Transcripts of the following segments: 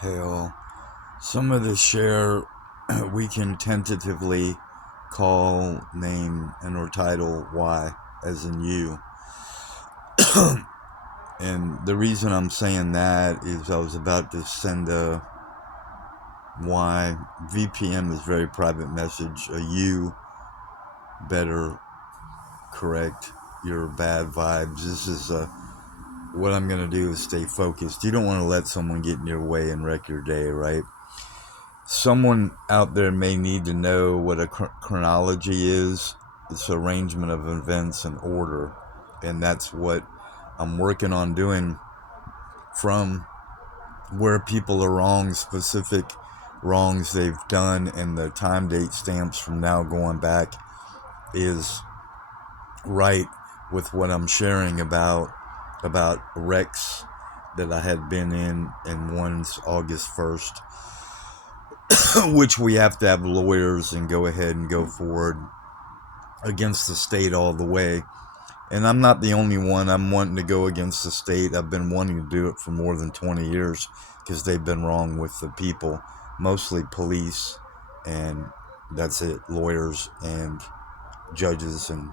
Hell, some of the share we can tentatively call, name, and or title Y, as in you. And the reason I'm saying that is I was about to send a Y. VPN is very private message. A U better correct your bad vibes. This is what I'm going to do is stay focused. You don't want to let someone get in your way and wreck your day, right? Someone out there may need to know what a chronology is. It's arrangement of events in order. And that's what I'm working on doing from where people are wrong, specific wrongs they've done, and the time date stamps from now going back is right with what I'm sharing about wrecks that I had been in, and one's August 1st, which we have to have lawyers and go ahead and go forward against the state all the way. And I'm not the only one. I'm wanting to go against the state. I've been wanting to do it for more than 20 years because they've been wrong with the people, mostly police, and that's it, lawyers and judges and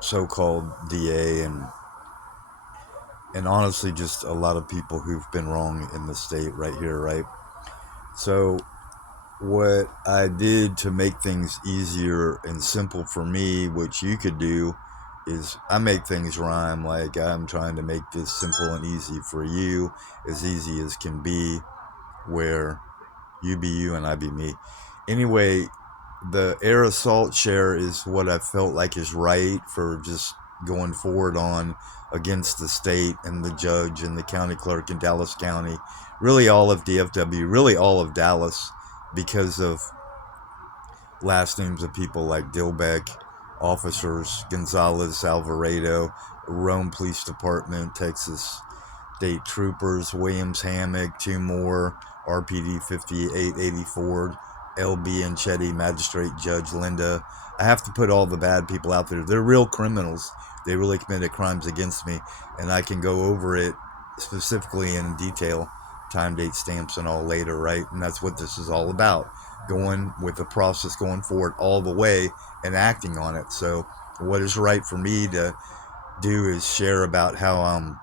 so-called DA and honestly just a lot of people who've been wrong in the state right here, right? So what I did to make things easier and simple for me, which you could do, is I make things rhyme. Like, I'm trying to make this simple and easy for you, as easy as can be, where you be you and I be me. Anyway, the air assault share is what I felt like is right for just going forward on against the state and the judge and the county clerk in Dallas County, really all of DFW, really all of Dallas, because of last names of people like Dilbeck, officers Gonzalez, Alvarado, Rome Police Department, Texas State Troopers, Williams Hammock, two more, RPD 5884, LB and Chetty, Magistrate Judge Linda. I have to put all the bad people out there. They're real criminals. They really committed crimes against me, and I can go over it specifically in detail, time, date, stamps, and all later, right? And that's what this is all about, going with the process, going forward all the way and acting on it. So what is right for me to do is share about how I'm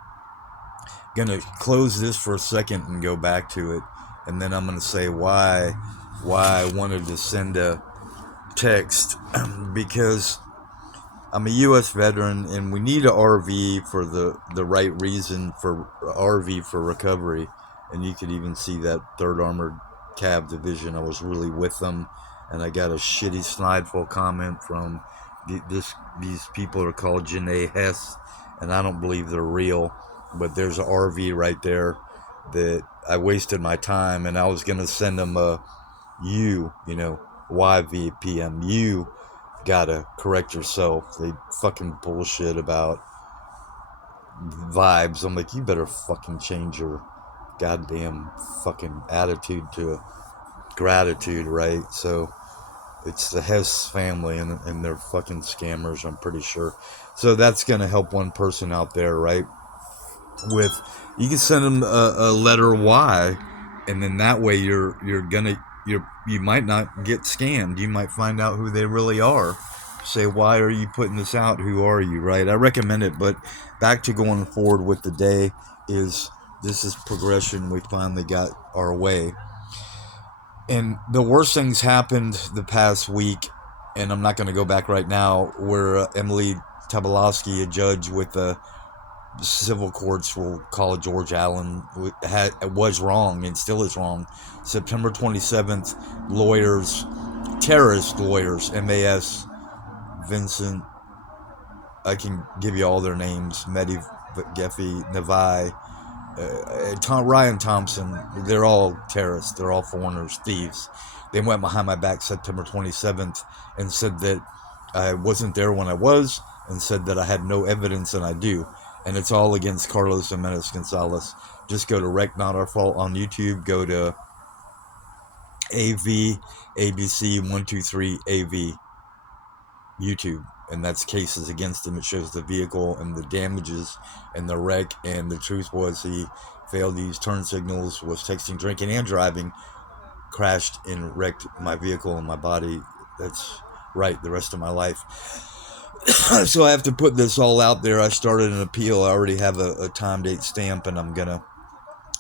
gonna close this for a second and go back to it, and then I'm gonna say why I wanted to send a text because I'm a U.S. veteran, and we need a RV for the right reason, for RV for recovery. And you could even see that 3rd Armored Cav Division. I was really with them, and I got a shitty snideful comment from these people are called Janae Hess, and I don't believe they're real. But there's an RV right there that I wasted my time, and I was gonna send them a YVPM. You gotta correct yourself. They fucking bullshit about vibes. I'm like, you better fucking change your goddamn fucking attitude to gratitude, right? So it's the Hess family, and they're fucking scammers, I'm pretty sure. So that's gonna help one person out there, right? With, you can send them a letter Y, and then that way you might not get scammed. You might find out who they really are. Say, why are you putting this out? Who are you, right? I recommend it. But back to going forward with the day, is this is progression. We finally got our way, and the worst things happened the past week, and I'm not going to go back right now, where Emily Tabalowski, a judge with the civil courts will call George Allen, was wrong and still is wrong. September 27th, lawyers, terrorist lawyers, MAS, Vincent, I can give you all their names, Mehdi Geffen, Navai, Ryan Thompson, they're all terrorists, they're all foreigners, thieves. They went behind my back September 27th and said that I wasn't there when I was, and said that I had no evidence, and I do. And it's all against Carlos Jimenez Gonzalez. Just go to Wreck Not Our Fault on YouTube. Go to AV ABC 123 AV YouTube, and that's cases against him. It shows the vehicle and the damages and the wreck, and the truth was he failed to use turn signals, was texting, drinking, and driving, crashed and wrecked my vehicle and my body. That's right, the rest of my life. So I have to put this all out there. I started an appeal. I already have a time date stamp, and I'm gonna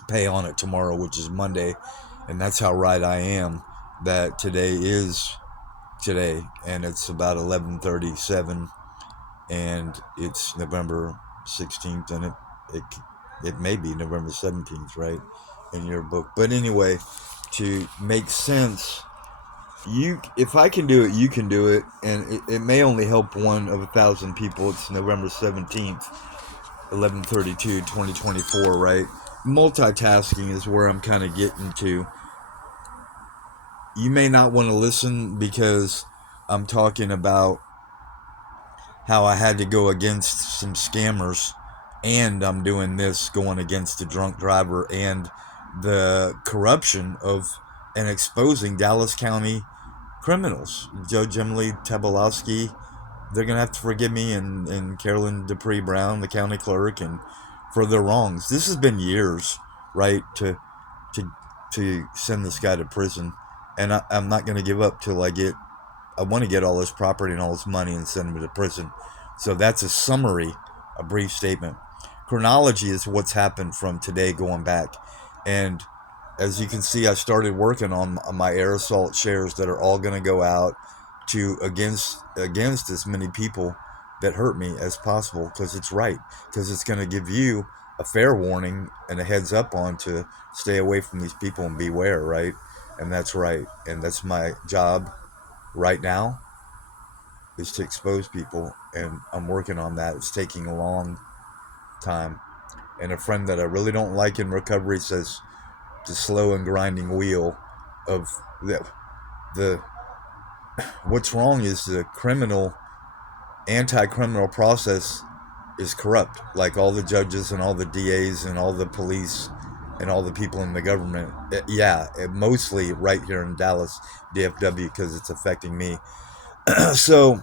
pay on it tomorrow, which is Monday. And that's how right I am that today is today, and it's about 11:37, and it's November 16th, and it may be November 17th, right, in your book. But anyway, to make sense, if I can do it, you can do it, and it may only help one of 1,000 people. It's November 17th, 11:32, 2024, right? Multitasking is where I'm kind of getting to. You may not want to listen because I'm talking about how I had to go against some scammers, and I'm doing this going against the drunk driver and the corruption of and exposing Dallas County criminals. Judge Emily Tabalowski, they're going to have to forgive me, and Carolyn Dupree Brown, the county clerk, and for their wrongs. This has been years, right, to send this guy to prison. And I'm not going to give up till I want to get all his property and all his money and send him to prison. So that's a summary, a brief statement. Chronology is what's happened from today going back. And as you can see, I started working on my air assault shares that are all going to go out to against as many people that hurt me as possible, because it's right. Because it's going to give you a fair warning and a heads up on to stay away from these people and beware, right? And that's right. And that's my job right now, is to expose people. And I'm working on that. It's taking a long time. And a friend that I really don't like in recovery says the slow and grinding wheel of the what's wrong is the anti-criminal process is corrupt. Like all the judges and all the DAs and all the police and all the people in the government. Mostly right here in Dallas, DFW, because it's affecting me. So,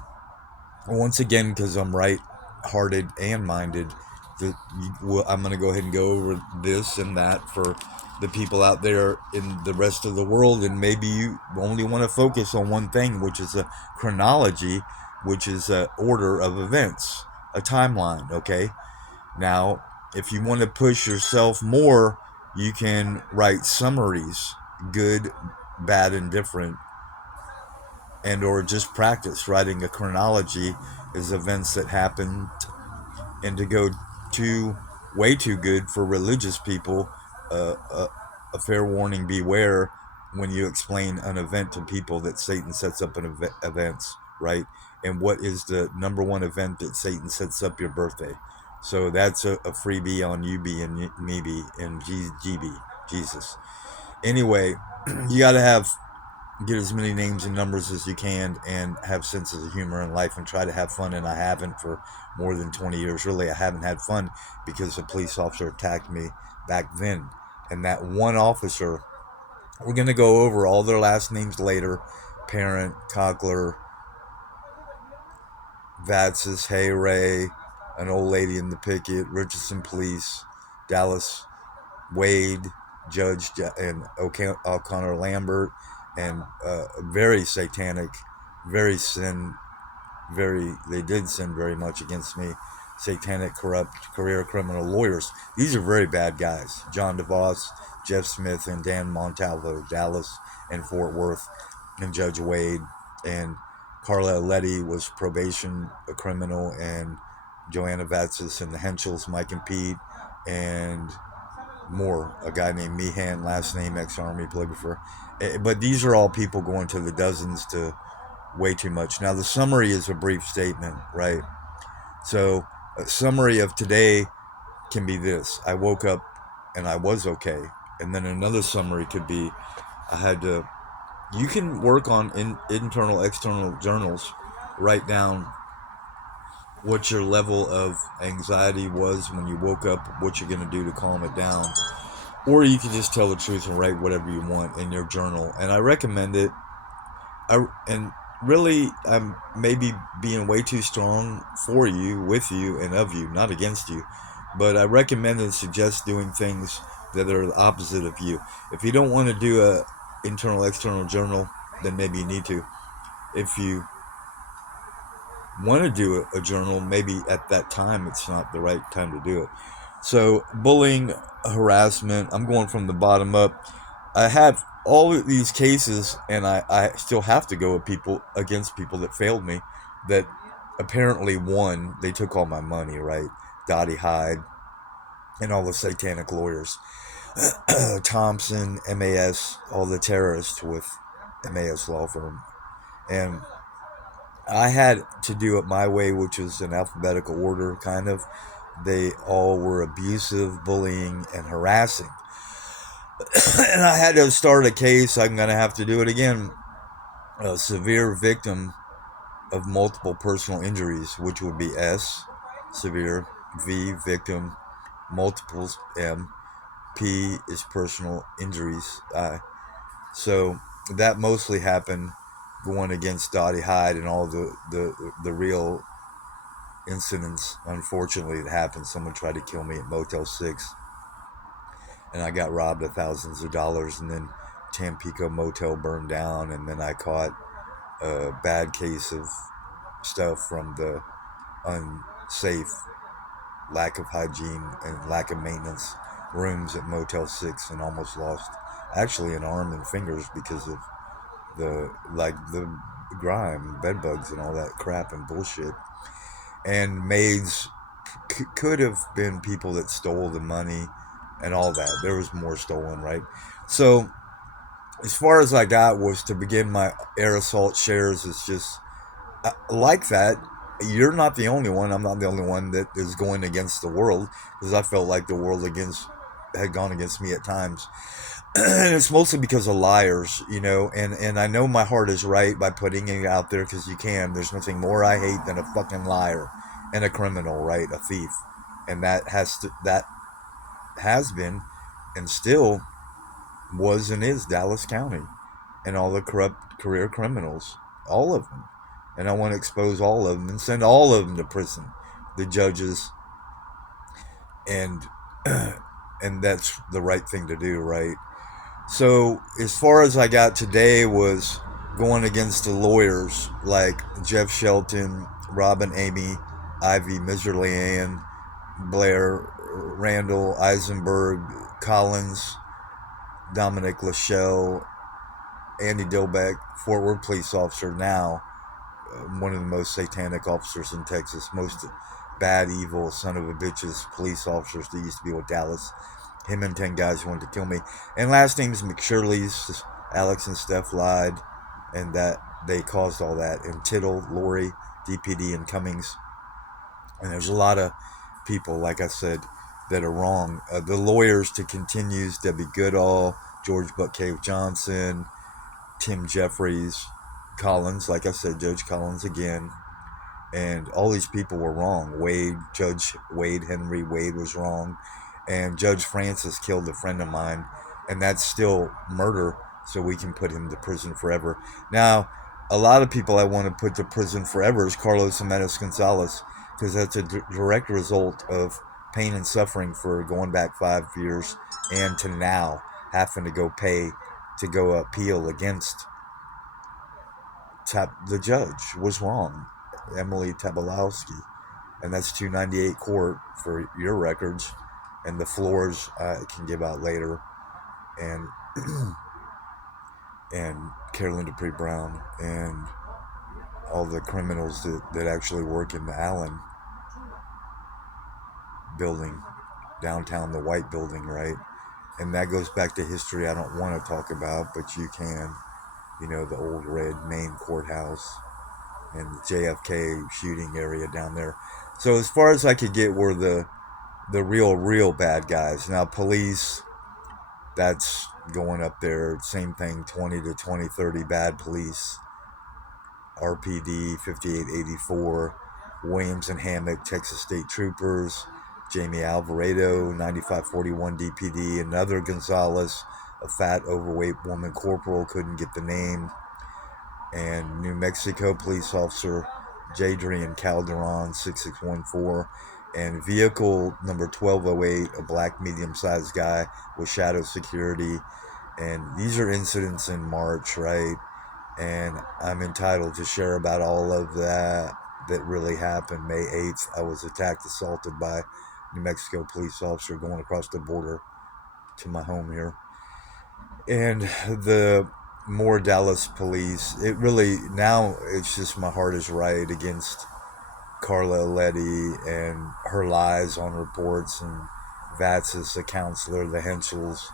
once again, because I'm right-hearted and minded, I'm going to go ahead and go over this and that for the people out there in the rest of the world. And maybe you only want to focus on one thing, which is a chronology, which is an order of events, a timeline, okay? Now, if you want to push yourself more, you can write summaries, good, bad, and different, and or just practice writing a chronology is events that happened. And to go way too good for religious people, a fair warning, beware when you explain an event to people that Satan sets up in events, right? And what is the number one event that Satan sets up? Your birthday. So that's a freebie on UB and maybe and GB, Jesus. Anyway, you got to get as many names and numbers as you can and have senses of humor in life and try to have fun. And I haven't for more than 20 years. Really, I haven't had fun because a police officer attacked me back then. And that one officer, we're going to go over all their last names later. Parent, Cockler, Vatsis, Hay Ray, an old lady in the picket, Richardson Police, Dallas, Wade, Judge, and O'Connor Lambert, and very satanic, they did sin very much against me, satanic, corrupt, career criminal lawyers. These are very bad guys. John DeVos, Jeff Smith, and Dan Montalvo, Dallas and Fort Worth, and Judge Wade, and Carla Letty was probation, a criminal, and Joanna Vatsis and the Henschels, Mike and Pete, and more. A guy named Meehan, last name ex-Army, played before. But these are all people going to the dozens to way too much. Now, the summary is a brief statement, right? So, a summary of today can be this. I woke up and I was okay. And then another summary could be, you can work on internal, external journals, write down what your level of anxiety was when you woke up, what you're going to do to calm it down. Or you can just tell the truth and write whatever you want in your journal. And I recommend it. And really, I'm maybe being way too strong for you, with you, and of you, not against you. But I recommend and suggest doing things that are the opposite of you. If you don't want to do a internal external journal, then maybe you need to. If you want to do a journal, maybe at that time it's not the right time to do it. So bullying, harassment. I'm going from the bottom up. I have all of these cases, and I still have to go with people against people that failed me. That apparently won. They took all my money, right? Dottie Hyde and all the satanic lawyers, Thompson, MAS, all the terrorists with MAS law firm, and I had to do it my way, which was in alphabetical order, kind of. They all were abusive, bullying, and harassing. And I had to start a case. I'm going to have to do it again. A severe victim of multiple personal injuries, which would be S, severe, V, victim, multiples, M, P is personal injuries. So that mostly happened going against Dottie Hyde and all the real incidents, unfortunately, that happened. Someone tried to kill me at Motel 6, and I got robbed of thousands of dollars, and then Tampico Motel burned down, and then I caught a bad case of stuff from the unsafe, lack of hygiene, and lack of maintenance rooms at Motel 6, and almost lost actually an arm and fingers because of the grime, bed bugs, and all that crap and bullshit. And maids could have been people that stole the money and all that. There was more stolen, right? So as far as I got was to begin my air assault shares. It's just like that. You're not the only one. I'm not the only one that is going against the world, because I felt like the world had gone against me at times. And it's mostly because of liars, and I know my heart is right by putting it out there, because you can. There's nothing more I hate than a fucking liar and a criminal, right? A thief. And that has been and still was and is Dallas County, and all the corrupt career criminals, all of them. And I want to expose all of them and send all of them to prison, the judges, and and that's the right thing to do, right? So as far as I got today was going against the lawyers like Jeff Shelton, Robin Amy, Ivy Miserlian, Blair, Randall, Eisenberg, Collins, Dominic Lachelle, Andy Dilbeck, Fort Worth police officer now, one of the most satanic officers in Texas, most bad, evil, son of a bitches police officers that used to be with Dallas. Him and 10 guys who wanted to kill me. And last name's McShirley's. Alex and Steph lied, and that they caused all that. And Tittle, Lori, DPD, and Cummings. And there's a lot of people, like I said, that are wrong. The lawyers to continues, Debbie Goodall, George Buckcave Johnson, Tim Jeffries, Collins, like I said, Judge Collins again. And all these people were wrong. Judge Wade, Henry Wade was wrong. And Judge Francis killed a friend of mine. And that's still murder, so we can put him to prison forever. Now, a lot of people I want to put to prison forever is Carlos Jimenez Gonzalez, because that's a direct result of pain and suffering for going back 5 years and to now having to go pay to go appeal against the judge was wrong, Emily Tabalowski, and that's 298 court for your records, and the floors I can give out later, and and Carolyn Dupree Brown, and all the criminals that actually work in the Allen building downtown, the white building, right? And that goes back to history I don't want to talk about, but you can. The old red main courthouse and the JFK shooting area down there. So as far as I could get were the real bad guys. Now police, that's going up there. Same thing, 20 to 20, 30 bad police. RPD 5884, Williams and Hammock, Texas State Troopers, Jamie Alvarado, 9541 DPD, another Gonzalez, a fat, overweight woman corporal, couldn't get the name. and New Mexico police officer Jadrian Calderon 6614, and vehicle number 1208, a black medium-sized guy with shadow security. And these are incidents in March, right? And I'm entitled to share about all of that really happened. May 8th, I was attacked, assaulted by New Mexico police officer going across the border to my home here. And the more Dallas police, it really, now it's just my heart is right against Carla Letty and her lies on reports, and Vatsis, a counselor, the Henschels,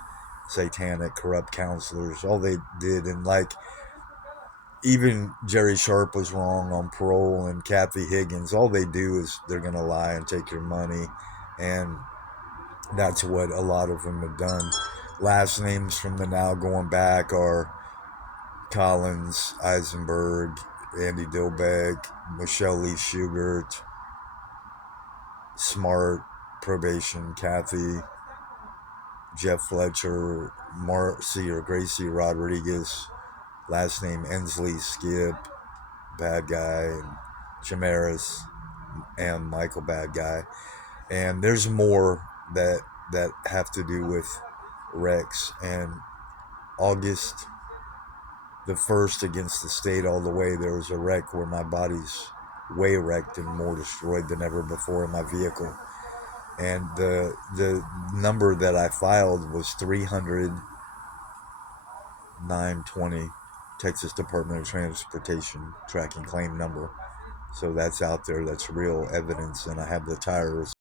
satanic, corrupt counselors, all they did. And like, even Jerry Sharp was wrong on parole, and Kathy Higgins, all they do is they're going to lie and take your money. And that's what a lot of them have done. Last names from the now going back are Collins, Eisenberg, Andy Dilbeck, Michelle Lee Schubert, Smart, Probation, Kathy, Jeff Fletcher, Marcy or Gracie Rodriguez, last name Ensley, Skip, bad guy, and Chimeras, and Michael, bad guy. And there's more that have to do with Rex. And August the 1st against the state all the way, there was a wreck where my body's way wrecked and more destroyed than ever before in my vehicle. And the number that I filed was 300-920, Texas Department of Transportation tracking claim number. So that's out there. That's real evidence. And I have the tire